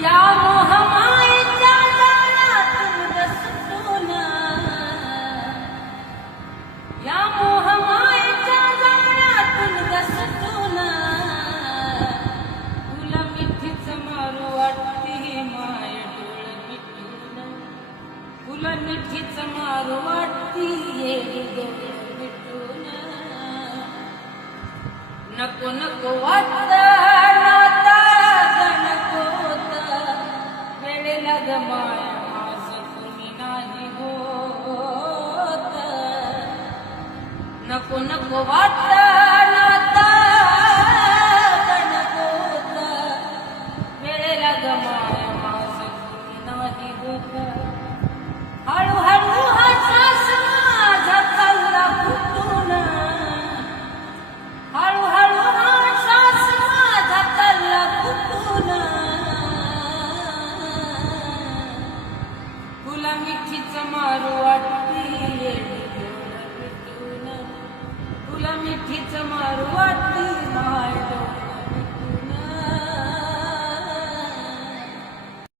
या मोहमायेच्या जाळ्यातून रसतून, या मोहमायेच्या जाळ्यातून रसतून, तुला मिठीच मारू वाटती माय डोळ मिटून, तुला मिठीच मारू वाटती ये डोळ मिटून. नको नको वाटत नाता गणकोत, वेळेला गमाय माझं कुणी नाही होत. नको नको वाटत नाता गणकोत, वेळेला गमाय माझं कुणी नाही होत. हळूहळू हा श्वास माझा चालला फुटून, हळूहळू हा श्वास माझा चालला फुटून. तुला मिठीच मारू वाटती ये डोळ मिटून, तुला मिठीच मारू